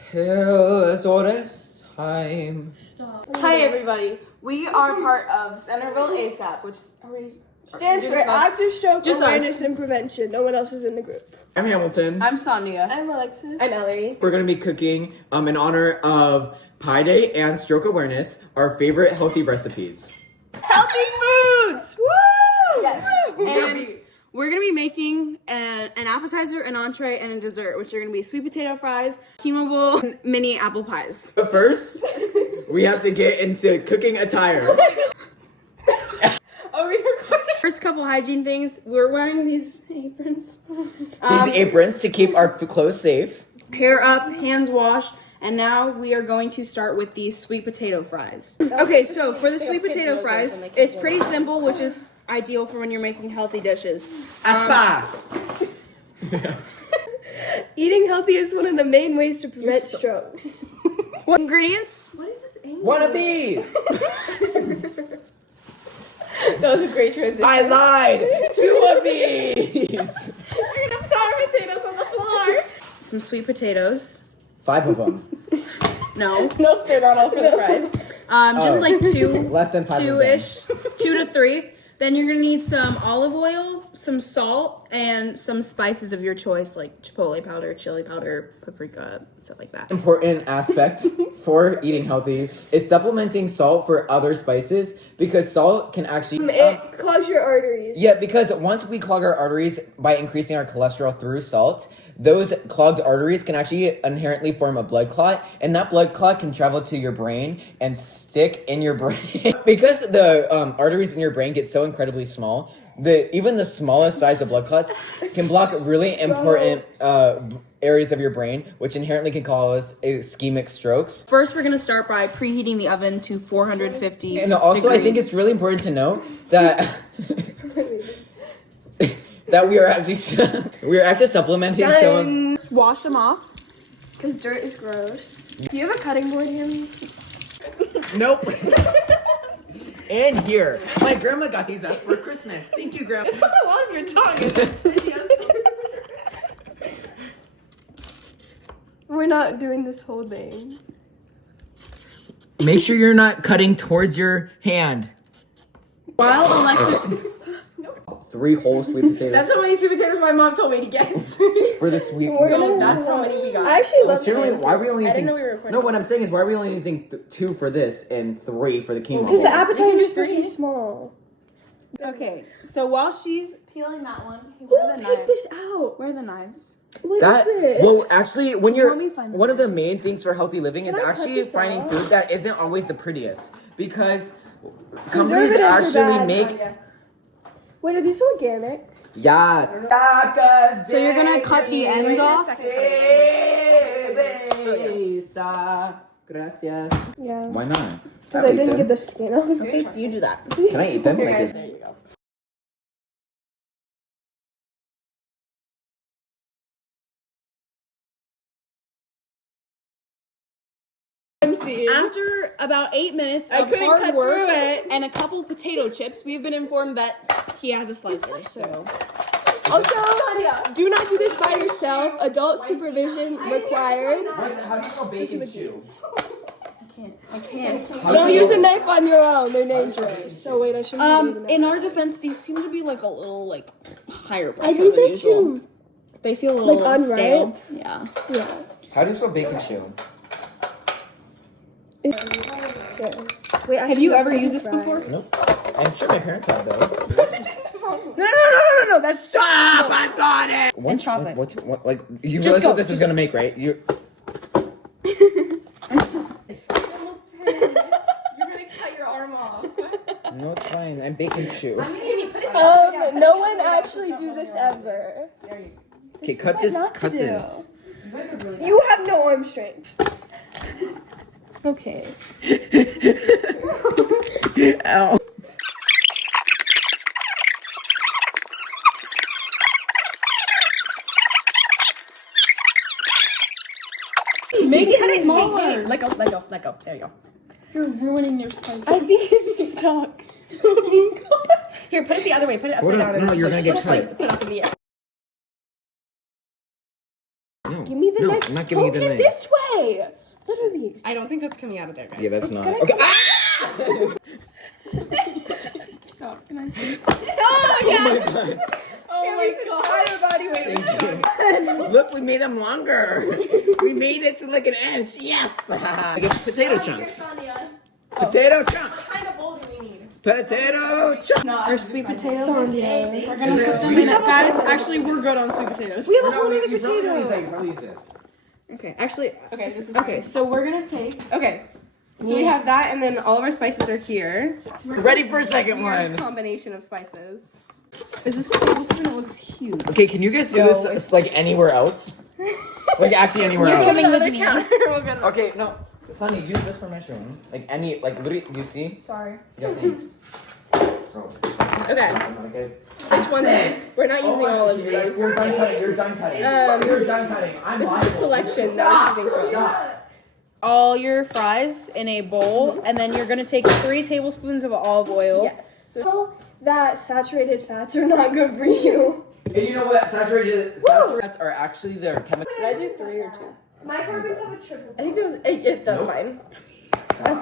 Till it's all this time. Stop. Hi everybody. We are part of Centerville ASAP, which stands for Active Stroke Just Awareness us. and Prevention. No one else is in the group. I'm Hamilton. I'm Sandhya. I'm Alexis. I'm Ellery. We're gonna be cooking in honor of Pi Day and Stroke Awareness, our favorite healthy recipes. Healthy foods! Woo! Yes. And we're gonna be making an appetizer, an entree, and a dessert, which are gonna be sweet potato fries, quinoa bowl, and mini apple pies. But first, we have to get into cooking attire. Are we recording? First couple hygiene things. We're wearing these aprons. These aprons to keep our clothes safe. Hair up, hands washed, and now we are going to start with these sweet potato fries. Okay, so for the sweet potato fries, it's pretty simple, which is ideal for when you're making healthy dishes. Eating healthy is one of the main ways to prevent strokes. What ingredients? What is this angle? One of these! That was a great transition. I lied! 2 of these! We're gonna put potatoes on the floor. Some sweet potatoes. 5 of them. No. Nope, they're not all for the fries. Just like 2. Less than 5 of them. 2-ish. 2 to 3. Then you're gonna need some olive oil, some salt, and some spices of your choice, like chipotle powder, chili powder, paprika, stuff like that. Important aspect for eating healthy is supplementing salt for other spices, because salt can actually It clogs your arteries. yeah, because once we clog our arteries by increasing our cholesterol through salt, those clogged arteries can actually inherently form a blood clot, and that blood clot can travel to your brain and stick in your brain. Because the arteries in your brain get so incredibly small, even the smallest size of blood clots can block really important areas of your brain, which inherently can cause ischemic strokes. First, we're gonna start by preheating the oven to 450 And also, degrees. I think it's really important to know that that we are actually supplementing some. Just wash them off. Because dirt is gross. Do you have a cutting board here? Nope. And here, my grandma got these us for Christmas. Thank you, Grandma. Put a lot of your tongue in this video. We're not doing this whole thing. Make sure you're not cutting towards your hand. While Alexis, 3 whole sweet potatoes. that's how many sweet potatoes my mom told me to get. For the sweet. So that's how many we got. I actually love Why are we only I using? didn't know we were recording. No, what I'm saying is, why are we only using 2 for this and 3 for the quinoa? because the bowls? appetizer is pretty small. Okay, so while she's peeling that one, Who where are the picked knives? this out? Where are the knives? What That is this? well, actually, when you're Let me find the one of the knives. main things for healthy living is Can I cut actually this finding off? food that isn't always the prettiest, because companies Preservatives are actually bad. make Wait, are these organic? yes. So you're gonna cut the ends off? Gracias. Yeah. Why not? Because I didn't get the skin off. Okay, you do that. Can I eat them? Like, There you go. After about 8 minutes of couldn't hard cut work through it. and a couple potato chips, we've been informed that he has a slicer. So Also, do not do this by yourself. Adult supervision required. how do you spell bacon chew? I can't. Don't use a knife on your own. They're dangerous. So wait, I shouldn't. In our defense, these seem to be like a little like higher pressure I think than they're usual. too. They feel a little Like, unripe? stale. Yeah. Yeah. How do you spell bacon chew? Wait, I Have you ever used this before? Nope. I'm sure my parents have though. No. That's Stop! I got it. And chocolate. What? Like you Just realize go, what this is just gonna make, right? You. You're gonna cut your arm off. No, it's fine. I'm bacon chew. No one actually do this ever. Okay, cut this. Cut this. You have no arm strength. Okay. Ow. Make it smaller. Let go. There you go. You're ruining your slice. I think it's stuck. Here, put it the other way. Put it Hold upside on, down. no, you're gonna get cut. Put it up in the air. No, Give me the no, knife not giving you the knife. This way. Literally. I don't think that's coming out of there, guys. Yeah, that's not. Okay. Stop. Can I see? Oh, yeah. Oh my god. Oh my god. Everybody, wait. Thank you. Look, we made them longer. We made it to like an inch. Yes. I get potato chunks. Potato chunks. What kind of bowl do we need? Potato chunks. Our sweet potatoes. Sandhya. We're gonna put them in it. Guys, actually, we're good on sweet potatoes. We have a whole No, other you probably potato. use that. You probably use this. Okay, actually, Okay, this is okay, so we're gonna take. Okay. So we have that, and then all of our spices are here. Ready for a second Weird one. combination of spices. Is this a tablespoon? It looks huge. Okay, can you guys do this like anywhere else? Like actually anywhere You're else. coming with Another me. counter. We'll go to Okay, no. Sonny, use this for measuring. Like any, like literally, do you see? Sorry. Yeah, thanks. Bro, Okay. I'm not good. Which one's this? We're not using all of these. You're done cutting. You're done cutting. You're done cutting. I'm This is liable. the selection that we're choosing from. Stop. All your fries in a bowl, and then you're gonna take 3 tablespoons of olive oil. Yes. So that saturated fats are not good for you. And you know what? Saturated fats are actually their chemical. Did I do 3 or 2? My carbons have a triple. I think that was, that's Nope. fine.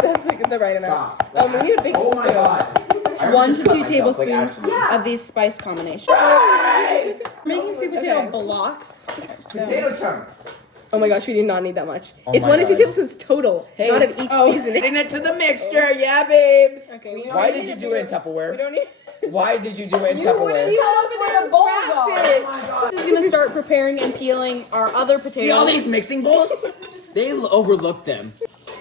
That's like the right amount. Stop. We need a big Oh my spoon. god. I 1 just to cut 2 myself, like, tablespoons actually. of these spice combinations. Guys! Making sweet potato Okay. blocks. So, Potato chunks. Oh my gosh, we do not need that much. Oh It's my 1 to 2 God. tablespoons total, not of each seasoning. Adding it to the mixture, yeah, babes. Okay, we don't Why need did you to do it in Tupperware? We don't need. Why did you do it in Tupperware? Tell us where the bowls are. this is gonna start preparing and peeling our other potatoes. See all these mixing bowls? They overlooked them.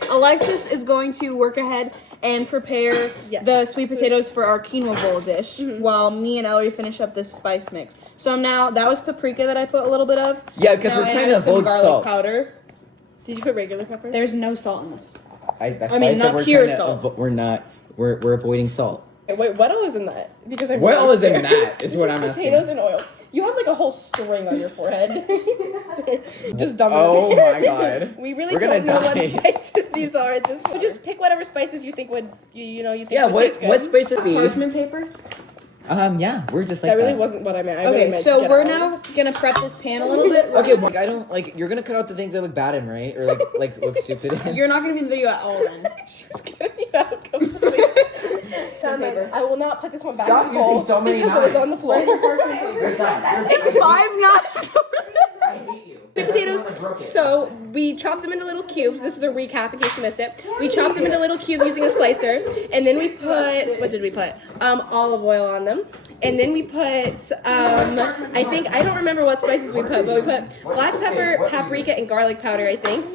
Alexis is going to work ahead and prepare Yes. the sweet potatoes for our quinoa bowl dish, while me and Ellery finish up this spice mix. So now that was paprika that I put a little bit of. Yeah, because Now we're I trying added to some avoid garlic salt. powder. Did you put regular pepper? There's no salt in this. That's I why mean, said not we're pure trying to salt. we're not. We're avoiding salt. Wait, what all is in that? Because I'm What really all is in scared. that? Is This what is I'm asking. potatoes and oil. You have like a whole string on your forehead. Just dump it Oh in. my god. We really We're gonna don't know die. what spices these are at this point. Just pick whatever spices you think would you think Yeah. would What taste good. what space it be? Parchment paper. Yeah. We're just like That really that. wasn't what I meant. I really Okay, meant so get we're out. now gonna prep this pan a little bit. Okay, well, I don't like. You're gonna cut out the things that look bad in, right? Or like look stupid in. You're not gonna be in the video at all then. She's getting me out completely. Paper. I will not put this one back Stop in the bowl using so many because it was on the knives. floor. You're done. It's 5 knives. I hate you. Sweet potatoes. So we chopped them into little cubes. This is a recap in case you missed it. We chopped them into little cubes using a slicer, and then we put what did we put? Olive oil on them, and then we put I don't remember what spices we put, but we put black pepper, paprika, and garlic powder. I think.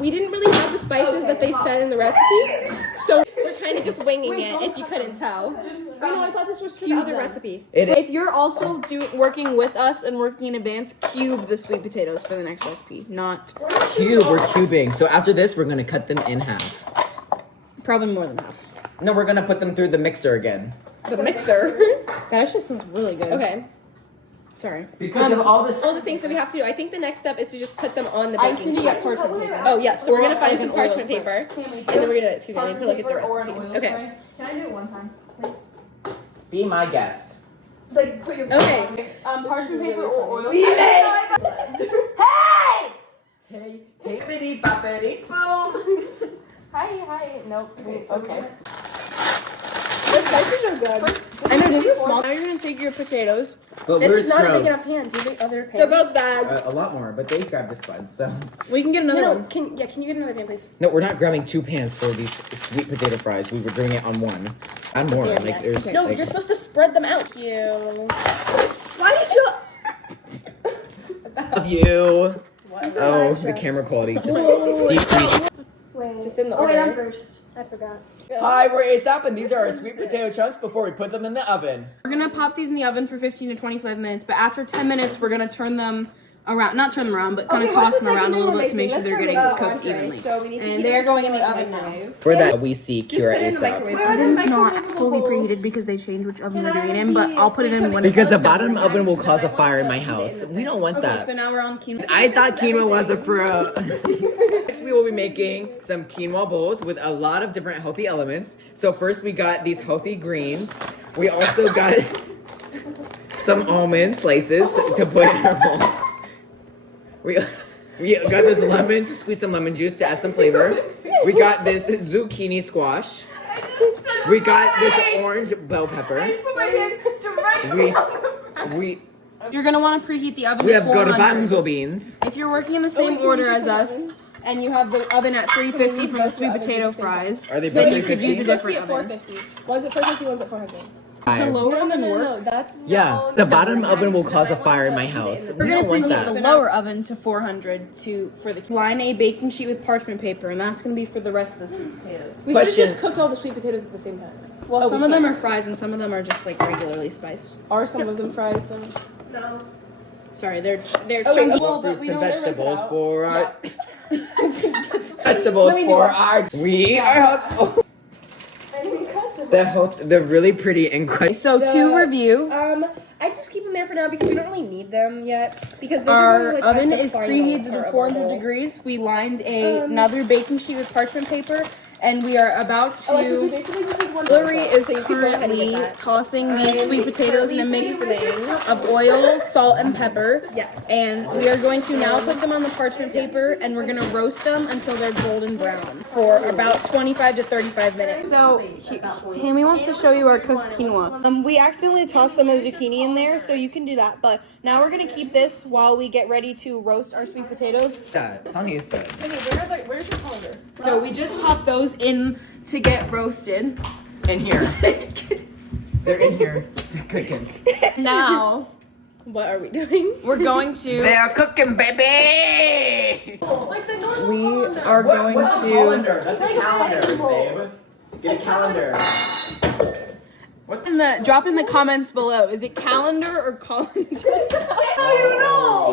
We didn't really have the spices that they said in the recipe, so we're kind of just winging it. If you couldn't tell. I know. I thought this was for the other recipe. If you're also working with us and working in advance, cube the sweet potatoes for the next recipe. Not Cube. We're cubing. So after this, we're gonna cut them in half. probably more than half. No, we're gonna put them through the mixer again. The mixer. That actually smells really good. Okay. Sorry. Because of all this. All the things that we have to do. I think the next step is to just put them on the I baking just need to get sheet. parchment paper. Oh yeah, so we're gonna find Like some an oil parchment spray. paper, and then we're gonna excuse me, I need to look at the recipe. Okay. Can I do it one time, please? Be my guest. Like put your Okay. parchment paper or oil. Hey, hey, bitty, boppity, boom. Hi. Nope. Okay. The spices are good. I know, doesn't it smell? Now you're gonna take your potatoes. But This we're is not a big scrubs. enough pan. Do the other pans. They're both bad. A lot more, but they grabbed this one, so. We can get another No, one. can you get another pan, please? No, we're not grabbing 2 pans for these sweet potato fries. We were doing it on one. On more. pan, Like yeah. there's. No, like, you're supposed to spread them out. Thank you. Why did you? Love you. Oh, the camera quality just decreased. Wait. Just in the Oh wait, I'm order. first. I forgot. Hi, we're ASAP, and these are our sweet potato chunks before we put them in the oven. We're gonna pop these in the oven for 15 to 25 minutes, but after 10 minutes, we're gonna turn them around, not turn them around, but kind of Okay, toss what's them the around a second little thing bit to we're make sure making? they're Let's getting try cooked evenly. So we need to And heat they're it going in the up oven now. microwave. For that, we see Cure put it in the ASAP. microwave. Where are the Oven's not microwavable fully bowls? preheated because they change which oven we're Can I doing it in, but be- I'll put it in when Because the it's done. bottom oven will cause a fire in my house. We don't want Okay, that. so now we're on quinoa. I thought quinoa was a fruit. Next, we will be making some quinoa bowls with a lot of different healthy elements. So first, we got these healthy greens. We also got some almond slices to put in our bowl. We got this lemon to squeeze some lemon juice to add some flavor. We got this zucchini squash. We got this orange bell pepper. I just put my hand directly We You're gonna want to preheat the oven. we to have 400. garbanzo beans. If you're working in the same order as us, and you have the oven at 350 for the sweet potato fries, Are they then both you could use a 350? different At oven. 450. One's at 450, one's at 400. Does the lower oven work? No, that's Yeah, the bottom oven will cause a fire in my house. We're We gonna don't want preheat the that. lower oven to 400 for the line a baking sheet with parchment paper, and that's gonna be for the rest of the sweet potatoes. We should have Question. just cooked all the sweet potatoes at the same time. Well, Oh, some we of them can't. are fries and some of them are just like regularly spiced. Are some of them fries though? No. Sorry, they're Oh, chunky. wait, Well, but fruits we and don't rinse it vegetables out. for our vegetables for our. We are oh, I didn't cut them. they're really pretty and quite. So to review, I just keep them there for now because we don't really need them yet. Because those our are like oven at the is final preheated to part the of 400 our bowl. degrees. We lined another baking sheet with parchment paper, and we are about Alexis, we to. basically just need one. Ellery dosa, is so you can go ahead and get currently that. tossing these sweet potatoes in a mix seasoning. of oil, salt, and pepper. Yes. And we are going to now put them on the parchment paper, and we're going to roast them until they're golden brown for about 25 to 35 minutes. So, Hammy wants to show you our cooked quinoa. We accidentally tossed some of zucchini in there, so you can do that. But now we're going to keep this while we get ready to roast our sweet potatoes. That Sandhya said. Okay, where's your calendar? So we just pop those in to get roasted. In here. They're in here. They're cooking. Now What are we doing? we're going to. They're cooking, baby. Like the normal We calendar. are going to. That's a calendar, babe. Get a calendar. Drop in the comments below. Is it calendar or colander?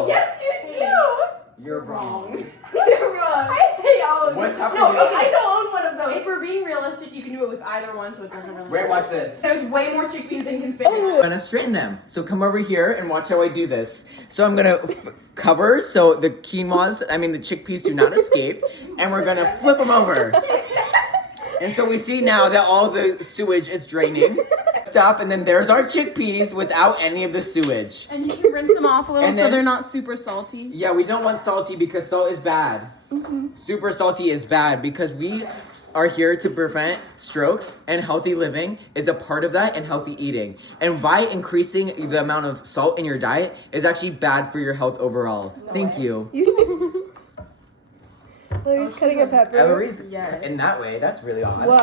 Yes, you do. You're wrong. You're wrong. I hate all of What's you. happening? No, okay, I don't own one of those. If we're being realistic, you can do it with either one, so it doesn't really. Wait, watch this. There's way more chickpeas than can fit. I'm gonna straighten them. So come over here and watch how I do this. So I'm gonna cover so the chickpeas do not escape, and we're gonna flip them over. And so we see now that all the sewage is draining. Stop, and then there's our chickpeas without any of the sewage. And you can rinse them off a little And so then- they're not super salty. Yeah, we don't want salty because salt is bad. Super salty is bad because we are here to prevent strokes, and healthy living is a part of that, and healthy eating. And by increasing the amount of salt in your diet is actually bad for your health overall. Thank you. Ellery's cutting a pepper. Ellery's in that way. That's really odd. What?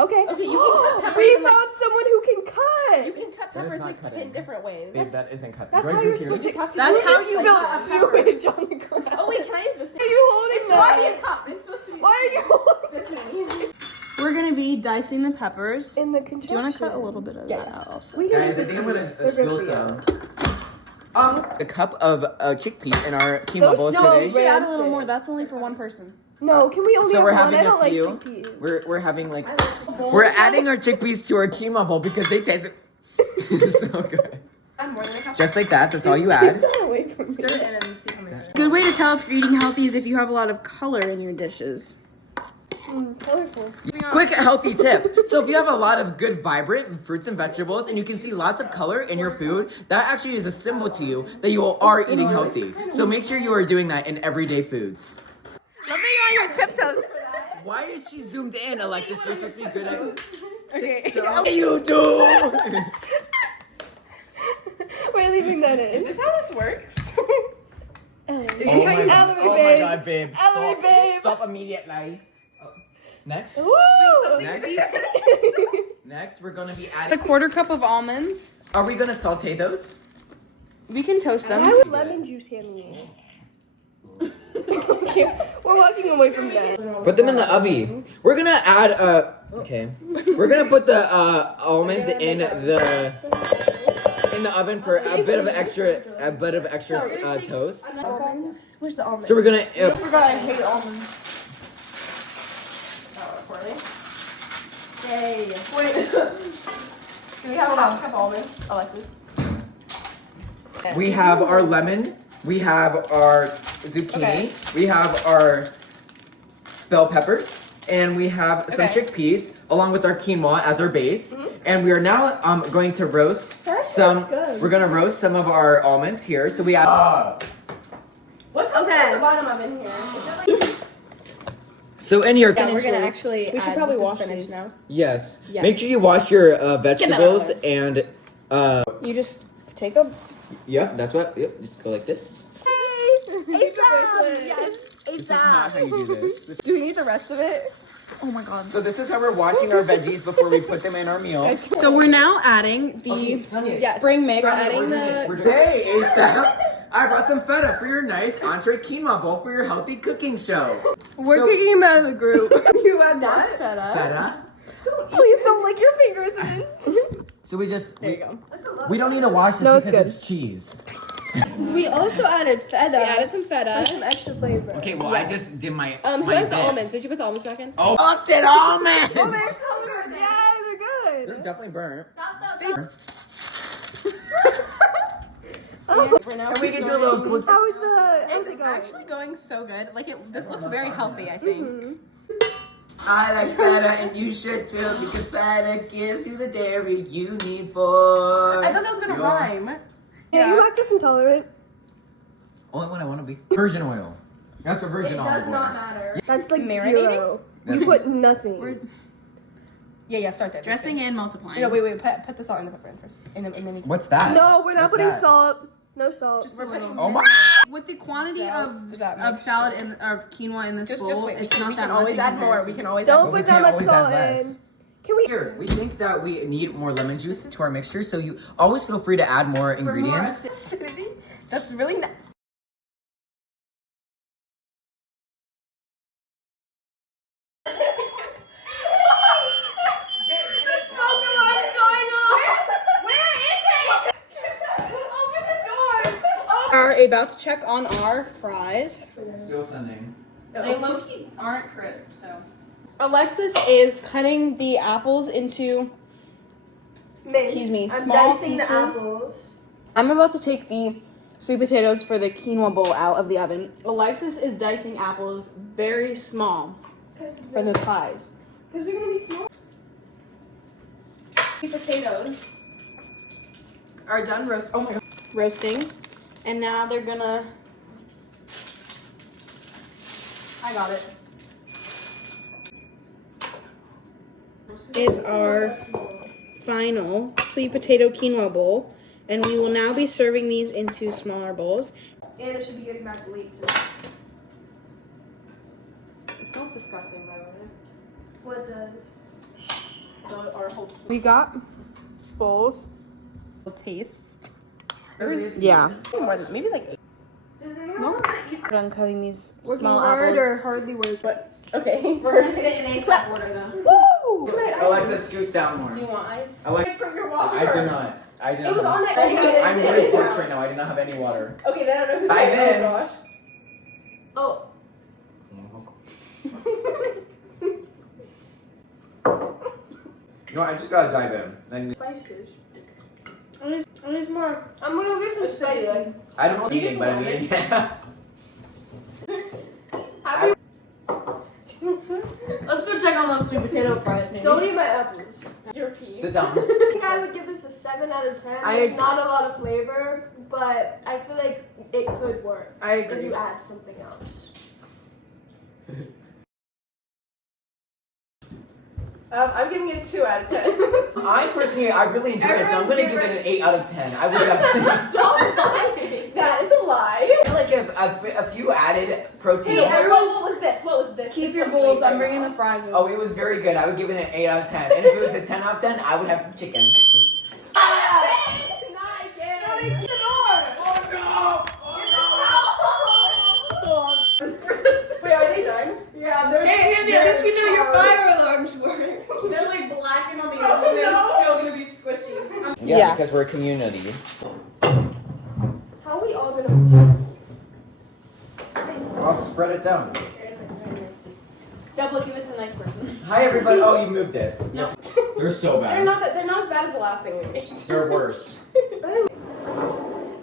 Okay. Okay, you can cut peppers We in, like, found someone who can cut. you can cut That is peppers not like cutting. 10 different ways. Babe, that isn't cut. That's Right how here. you're supposed to. Have to That's do how this, you like, build cut a pepper. sewage on the ground. Oh wait, can I use this thing? Why are you holding It's supposed to be that? a cup. It's supposed to be. Why are you holding This thing? We're gonna be dicing the peppers. in the Do contraption? you want to cut a little bit of that out also? We can Guys, I use think I'm gonna these. They're good spill for you. some. A cup of chickpeas in our quinoa Those bowl no, today. We should add a Ranch little it. more. That's only for one person. No, can we only So have we're one? having I don't a like few. chickpeas. We're having like we're adding our chickpeas to our quinoa bowl because they taste so good. I'm more than a cup. Just like that. That's all you add. Away from me. Stir it in and see how much. Good way to tell if you're eating healthy is if you have a lot of color in your dishes. Colorful. Quick healthy tip. So if you have a lot of good vibrant fruits and vegetables and you can see lots of color in your food, that actually is a symbol to you that you are eating healthy. So make sure you are doing that in everyday foods. Let me on your tiptoes. Why is she zoomed in, Alexis? You're supposed to be good at Okay. What do you do? We're leaving that in. Is this how this works? Ellery. Oh my babe. god, babe. Ellery, babe. Stop immediately. Next. Woo! Next. Next, we're gonna be A adding. quarter cup of almonds. Are we gonna saute those? We can toast them. Why would lemon juice Hammy? We're walking away from that. Put them in the oven. We're gonna add okay. We're gonna put the almonds in the oven for a bit of extra toast. Where's the almond? So we're gonna I forgot I hate almonds. Yay. Wait. Do we have a half cup almonds, Alexis? we have our lemon, we have our zucchini, Okay. we have our bell peppers, and we have some Okay. chickpeas along with our quinoa as our base. And we are now going to roast That some. sounds good. We're gonna roast some of our almonds here. So we add. What's okay? the bottom of in here. So in here, Yeah, we're gonna actually. We should add probably the wash spinach these. now. yes. Yes. Make sure you wash your vegetables out and You just take them. yeah, that's what. Yep, just go like this. Yes. This is not how you do this. Do we need the rest of it? Oh my god. So this is how we're washing our veggies before we put them in our meal. So we're now adding the spring mix. Hey, ASAP! I brought some feta for your nice entree quinoa bowl for your healthy cooking show. We're kicking him out of the group. You add That's what? feta. Feta? Please don't lick your fingers in it. So we just There you go. we don't need to wash this No, it's because good. it's cheese. We also added feta. We added some feta. For some extra flavor. Okay, well I just did my Who my has the bit. almonds? Did you put the almonds back in? Oh, busted almonds! Yeah, they're good. They're definitely burnt. And we can do a little. How's it It's going? actually going so good. Like this looks very healthy, I think. I like feta and you should too because feta gives you the dairy you need for. I thought that was gonna rhyme. Yeah, you lactose intolerant. Only when I want to be. Virgin oil. That's a virgin olive oil. matter. That's like Marinating? 0. You put nothing. Yeah, start that. Dressing and multiplying. No, wait. Put the salt in the pepper in first, and then we can. What's that? No, we're not What's putting that? salt. No salt. Just a little. Oh my! With the quantity Does that of make salad and of quinoa in this Just bowl, wait. it's we not can that much. always in add more. comparison. We can always. Don't add put we that can't much always salt add less. in. Can we? Here, we think that we need more lemon juice to our mixture, so you always feel free to add more For more ingredients. acidity. That's really nice. Are about to check on our fries. Still sending. They low-key aren't crisp, so. Alexis is cutting the apples into. Excuse me, I'm small dicing pieces. the apples. I'm about to take the sweet potatoes for the quinoa bowl out of the oven. Alexis is dicing apples very small for the pies. Because they're gonna be small. Sweet potatoes are done roasting, and now they're gonna. I got it. Is our final sweet potato quinoa bowl, and we will now be serving these into smaller bowls. And it should be getting back late too. It smells disgusting, by the way. What does? Our whole We got bowls. taste. Yeah. More than maybe like 8. Does anyone No. want to eat I'm cutting these working small hard apples. or hardly working? Okay. We're gonna sit in ASAP order though. Woo! Alexa, scoot down more. Do you want ice? From your water. I do not. I do not. It was on that. I'm really parched right now. I do not have any water. Okay, then I don't know who Dive that in. is. Oh No, I just gotta dive in. Then Spices. I need more. I'm gonna go get some spicy. I don't know what eating, but I mean, yeah. Let's go check on those sweet potato fries, maybe. Don't eat my apples. Your pea. Sit down. I think I would give this a 7 out of 10. I- There's not a lot of flavor, but I feel like it could work I if agree. you add something else. I'm giving it a 2 out of 10. I personally, I really enjoyed it, so I'm gonna give it an 8 out of 10. I would have. Stop lying. That is a lie. I feel like if you added protein. Hey, everyone, what was this? What was this? Keep This your one bowls. really I'm good. bringing the fries in. Oh, it was very good. I would give it an 8 out of 10. And if it was a 10 out of 10, I would have some chicken. Not again. Not the door. Wait, are they done? Yeah, there's. Hey, at least we know your fire alarms work. They're like blackened on the edge, and they're still gonna be squishy. Yeah, because we're a community. How are we all gonna? I'll spread it down. Deb, looking this is a nice person. Hi, everybody. Oh, you moved it. No. They're so They're bad. they're not as bad as the last thing we made. They're worse.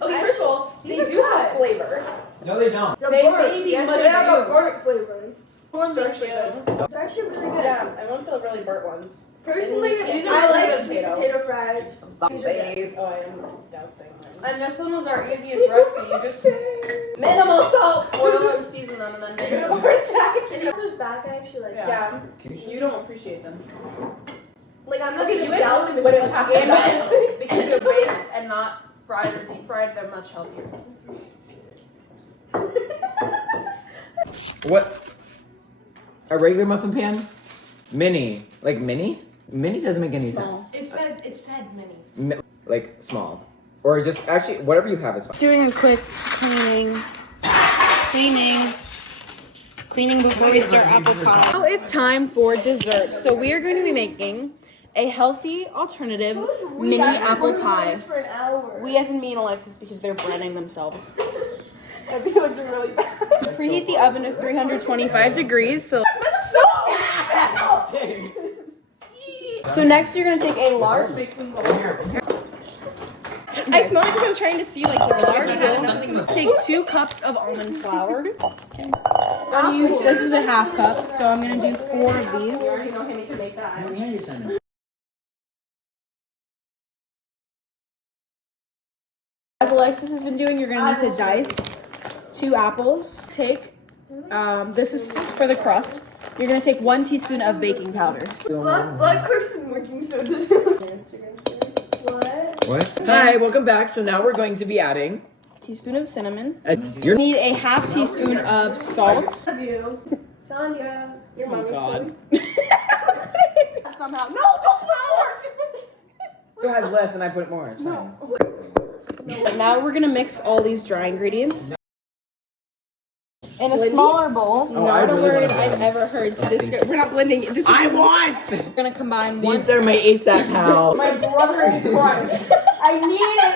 Okay, first of all, they These are do have good. flavor. No, they don't. The They burnt. may be Yes, much they have a bigger. burnt flavor. Ones are actually good. They're actually really good. Yeah, I want the really burnt ones. Personally, These are I really like good sweet potato fries. These are good. Oh, I am dousing them. And this one was our easiest recipe. You just Minimal salt. oil and season them and then make You're them. gonna heart attack. And if there's back, I actually like that. Yeah. You don't appreciate them. Like, I'm not Okay, you gonna guys douse would it have passed And that. because they're baked and not fried or deep fried, they're much healthier. What? A regular muffin pan? Mini. Like mini? Mini doesn't make any sense. It said mini. Like small. Or just, actually, whatever you have is fine. Doing a quick cleaning before we start apple pie. Now it's time for dessert. So we are going to be making a healthy alternative mini apple pie. For an hour. We as in me and Alexis because they're branding themselves. I feel like they're really bad. Preheat the oven to 325 degrees. So next you're gonna take a large mixing bowl. I smelled it because I was trying to see like the large bowl. Take 2 cups of almond flour. Okay. I'm gonna use this is a half cup, so I'm gonna do 4 of these. You already know Hammy can make that. As Alexis has been doing, you're gonna need to dice 2 apples. Take this is for the crust. You're gonna take 1 teaspoon of baking powder. Blood course been working so good. What? What? Hi, welcome back. So now we're going to be adding... Teaspoon of cinnamon. You're... Need a half teaspoon of salt. Love you. Sandhya. Your mommy's God. Somehow. No, don't put more! You had less and I put more. It's fine. Now we're gonna mix all these dry ingredients. In a smaller bowl. Oh, I Not a really word wanna I've know. ever heard to describe. We're not blending. This is I want! We're gonna combine one. These are my ASAP pal. My brother in Christ. I need an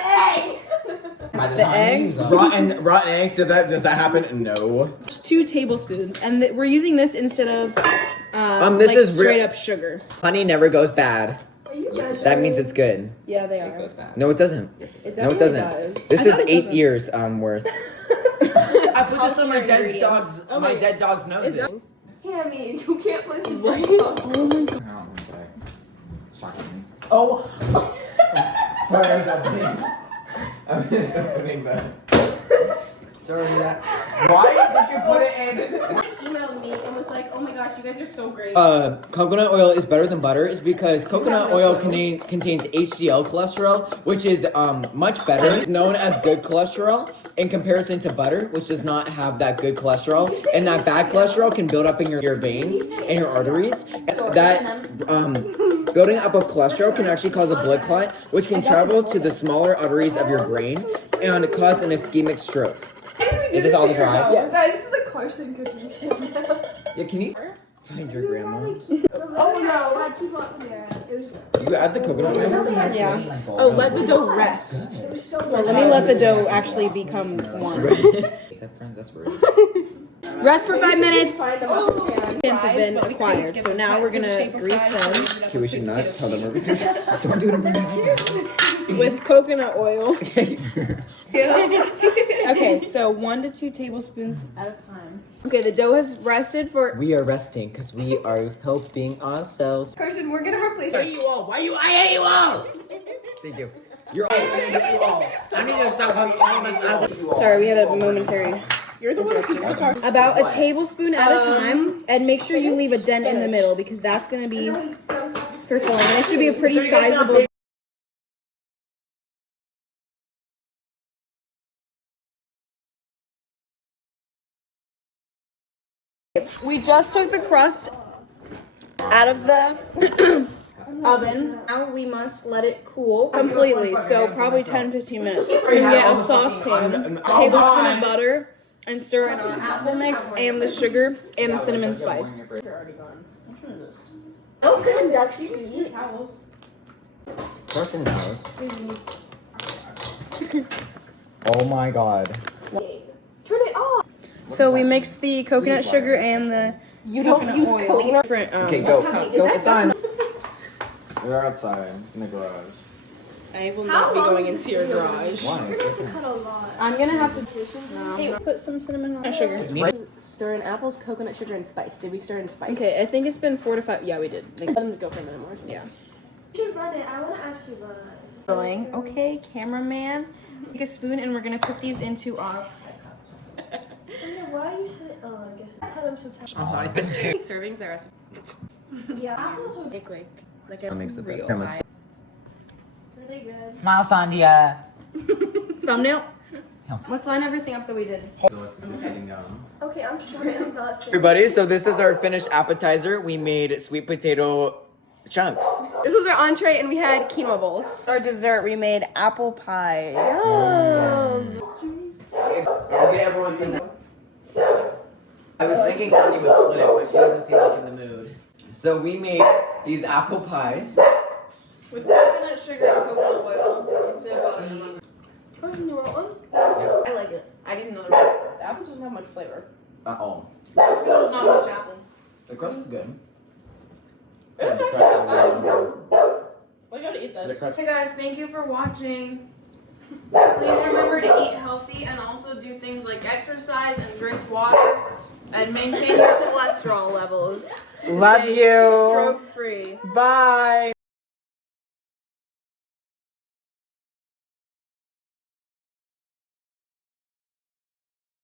egg. The egg? Rotten eggs, does that happen? No. 2 tablespoons, and we're using this instead of This like is straight up sugar. Honey never goes bad. That means it's good. Yeah, they are. No, it doesn't. It No, it definitely doesn't. does. This is 8 years worth. I put this on my dead dog's wait. dead dog's nose. Hammy, you can't put the dead dog. Oh. Sorry, I was opening. I was opening that. Sorry that. Why did you put it in? Emailed me and was like, "Oh my gosh, you guys are so great." Coconut oil is better than butter is because coconut oil contains HDL cholesterol, which is much better. It's known as good cholesterol in comparison to butter, which does not have that good cholesterol. And that bad cholesterol can build up in your veins and your arteries. That building up of cholesterol can actually cause a blood clot, which can travel to the smaller arteries of your brain and cause an ischemic stroke. Is this all the dry? Yes. Guys, this is the Carson cooking show. Yeah, can you find your grandma? Oh no, I keep up there. It was You add the coconut oil? Yeah. Oh, let the dough rest. so Let me let the dough actually become one. Except friends, that's rude. Rest for 5 minutes. Oh, Pins have been acquired, so now we're gonna grease them Okay, we should not tell them everything. Don't do it in front of with coconut oil. me. Okay, so 1 to 2 tablespoons at a time. Okay, the dough has rested for. We are resting because we are helping ourselves. Carson, we're gonna replace I hate you all. I hate you all. Thank you. You're all. I need to stop calling you all my Sorry, we had a momentary. you're the one who keeps the car. About a tablespoon at a time, and make sure you leave a dent in the middle because that's gonna be for filling. And it should be a pretty sizable. We just took the crust out of the oven. Now we must let it cool completely, so probably 10-15 minutes. And get a saucepan, a tablespoon of butter, and stir in our apple mix and the sugar and the cinnamon spice. Oh, good ducks. Towels. Carson knows. Oh my god. Turn it off. So we mix the coconut sugar and the coconut use oil. cleaner? Different, Okay, go. Go. It's on. We're outside in the garage. I will not be going into your garage. Why? You're gonna have to cut a lot. I'm gonna have to put some cinnamon on sugar. Stir in apples, coconut sugar, and spice. Did we stir in spice? Okay, I think it's been 4 to 5. Yeah, we did. Let them go for a minute more. Yeah. You should run it. I want to actually run. Filling. Okay, cameraman. Take a spoon and we're gonna put these into our Sandhya, why are you sitting? Oh, I guess I cut them so tight. Oh, I think Servings there. Yeah, apples are Like that makes the best. real high. really good. Smile, Sandhya. thumbnail. Let's line everything up that we did. So let's just sitting down. Okay, I'm sorry, I'm not sitting. Everybody, so this is our finished appetizer. We made sweet potato chunks. This was our entree, and we had quinoa bowls. Our dessert, we made apple pie. Okay, everyone sit down. I was thinking Sandhya would split it, but she doesn't seem like in the mood. So we made these apple pies. With coconut sugar and coconut oil instead of butter. Oh, you want one? I like it. I didn't know The apple doesn't have much flavor. Oh, there's not much apple. the crust is good. It's The actually crust is not bad. good. We gotta eat The this. crust- Hey guys, thank you for watching. Please remember to eat healthy and also do things like exercise and drink water and maintain your cholesterol levels. Love you. Stroke free. Bye.